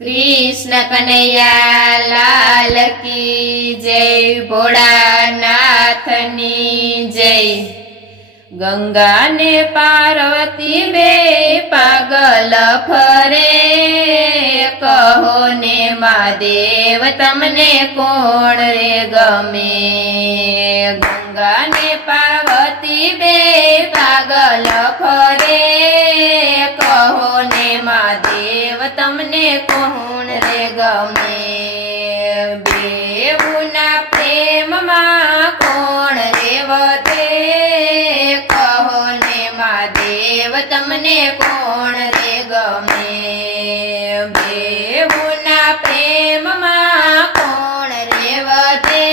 कृष्ण कन्हैया लाल की जय, भोળાનાથની जय। गंगा ने पार्वती बे पागल फरे, कहो ने महादेव तमने कोण रे गमे। गंगा ने पार्वती बे पागल फरे, कहो ने महादेव तमने कोण रे गमे। बेवुना प्रेम मां कोण रे वधे, कहो ने महादेव तमने कोण रे गमे। बेवुना प्रेम मां कोण रे वधे,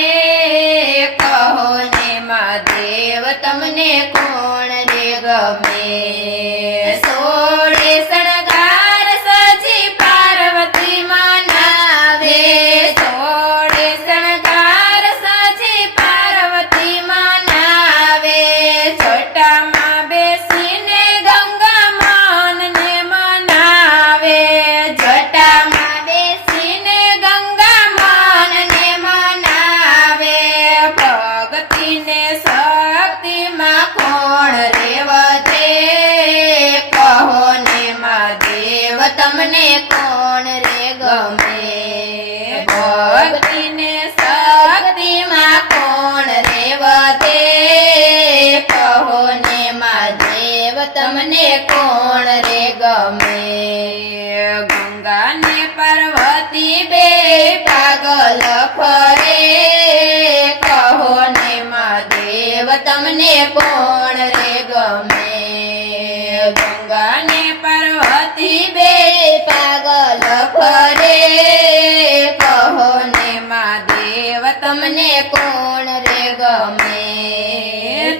कहो ने महादेव तमने कोण रे गमे। सोळे शणगार सजी पार्वती मनावे, सोळे शणगार सजी पार्वती मनावे। छोटा मां बेसीने गंगा मान ने मनावे, छोटा मां बेसीने गंगा मान ने मनावे। भक्ति ने शक्ति मां कोण रे वधे, कहो ने महादेव तमने कोण रे गमे। भक्ति ने शक्ति मां कोण रे वधे, कहो ने महादेव तमने कोण रे गमे। गंगा ने पार्वती बे पागल फरे, कहो ने महादेव तमने कोण रे गमे। गंगा ने पार्वती बे पागल फरे, कहो ने महादेव तमने कोण रे गमे।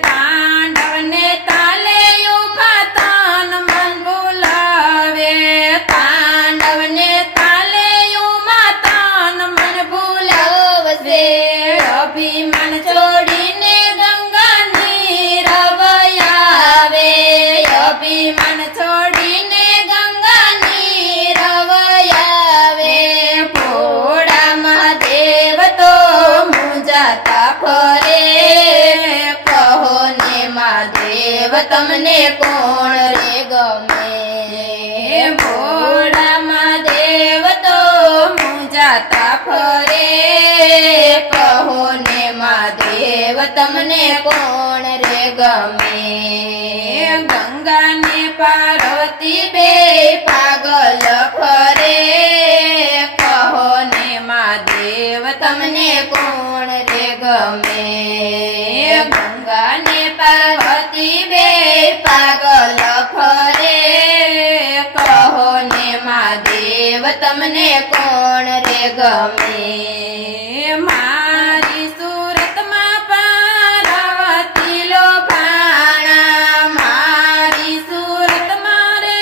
तांडव ने ताले युभा तान मन बुलावे, तांडव ने ताले युभा तान मन बुलावसे। अभिमान छोड़ीने गंगा नीरव आवे, अभिमान छोड़ीने गंगा नीरव आवे। भोळा महादेव तो मुंजाता फरे, कहो ने महादेव तमने कोण रे गमे। भोळा महादेव तो मुंजाता फरे, कहो ने महादेव तमने कोण रे गमे। गंगा ने पार्वती बे पागल फरे, कहो ने महादेव तमने कोण रे गमे। गंगा ने पार्वती बे पागल फरे, कहो ने महादेव तमने कोण रे गमे। मारी सूरत मां पार्वती लोभाणा, मारी सूरत मारे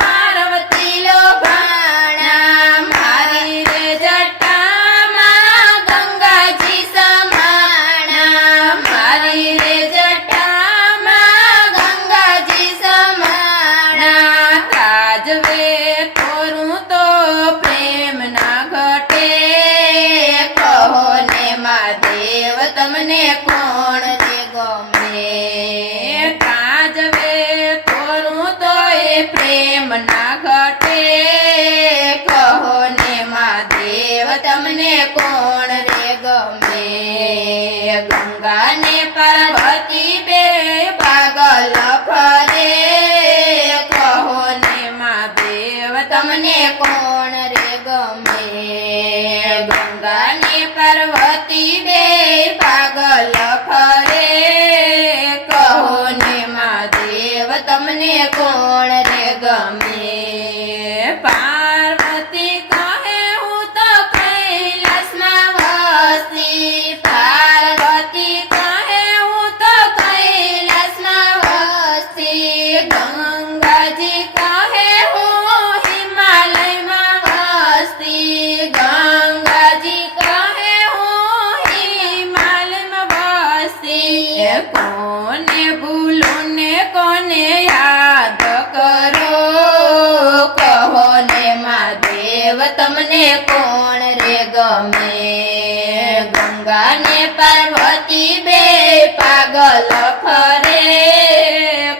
पार्वती लोभाणा। मारी रे जटा मां गंगाजी समाणा, मारी रे जटा मां गंगाजी समाणा। ताजवे तोरू तो प्रेम ना घटे, कहो ने महादेव तमने कोण रे गमे। ताजवे तोरू तो प्रेम ना घटे, कहो ने महादेव तमने कोण रे गमे। गंगा ने पार्वती बे पागल फरे, कहो ने महादेव तमने कोण रे गमे। गंगा ने पार्वती बे पागल फरे, कहो ने महादेव तमने कोण रे गमे। पार्वती कहे हूँ तो कैलाश में वसी, पार्वती कहे हूँ तो कैलाश में वसी। गंगा जी कहे हूँ हिमालय में वसी, તમને કોણ રે ગમે ગંગા ને પાર્વતી બે પાગલ ફરે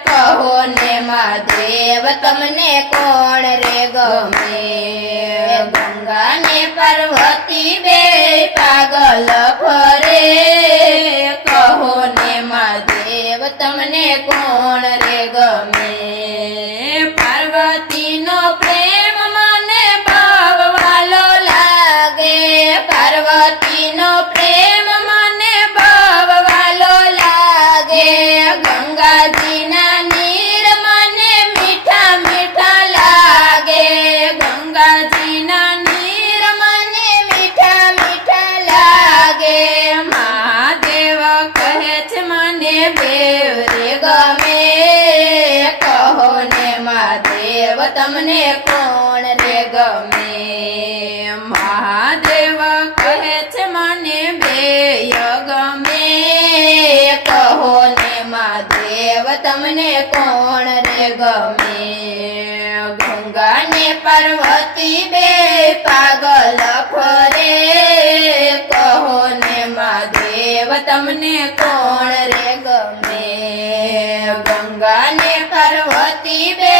કહો ને મહાદેવ તમને કોણ રે ગમે ગંગા ને પાર્વતી બે પાગલ ફરે કહો ને મહાદેવ તમને કોણ રે ગમે પાર્વતીનો પ્રેમ મને બહુ લાગે પાર્વતીનો પ્રેમ મને બહુ લાગે ગંગાજીના નીર મને મીઠા મીઠા લાગે ગંગાજીના નીર મને મીઠા મીઠા લાગે મહાદેવ કહે છે મને બેવ રે ગમે કહો ને મહાદેવ તમને કોણ રે ગમે મહાદેવ કહે છે મને બેય ગમે કહો ને મહાદેવ તમને કોણ રે ગમે ગંગા ને પાર્વતી બે પાગલ ફરે કહો ને મહાદેવ તમને કોણ રે ગમે ગંગા ને પાર્વતી બે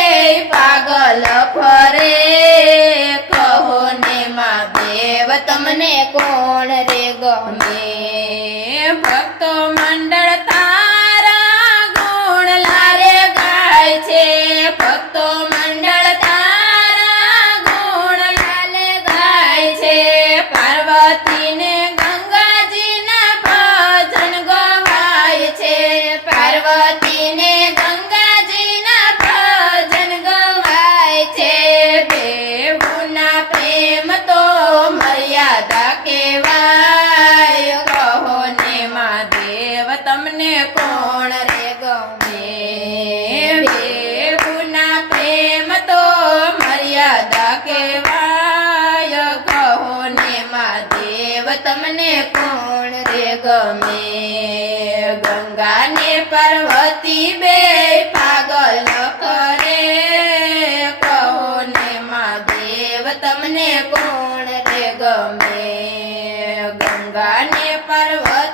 પાગલ ફરે કહો ને મહાદેવ તમને કોણ રે ગમે ભક્તો મંડળ તારા ગુણ લારે ગાય છે ભક્તો મંડળ તારા ગુણ લાલે ગાય છે પાર્વતીને ગંગાજીના ભજન ગવાય છે પાર્વતીને ગંગાજીના ભજન ગવાય છે બેઉના પ્રેમ તો મર્યાદા કહેવાય કહો ને મહાદેવ તમને કોણ રે ગમે બેઉના પ્રેમ તો મર્યાદા કહેવાય કહો ને મહાદેવ તમને કોણ રે ગમે ગંગા ને પાર્વતી બે પાગલ કરે કહો ને મહાદેવ તમને કોણ રે ગમે ગંગા ને પાર્વતી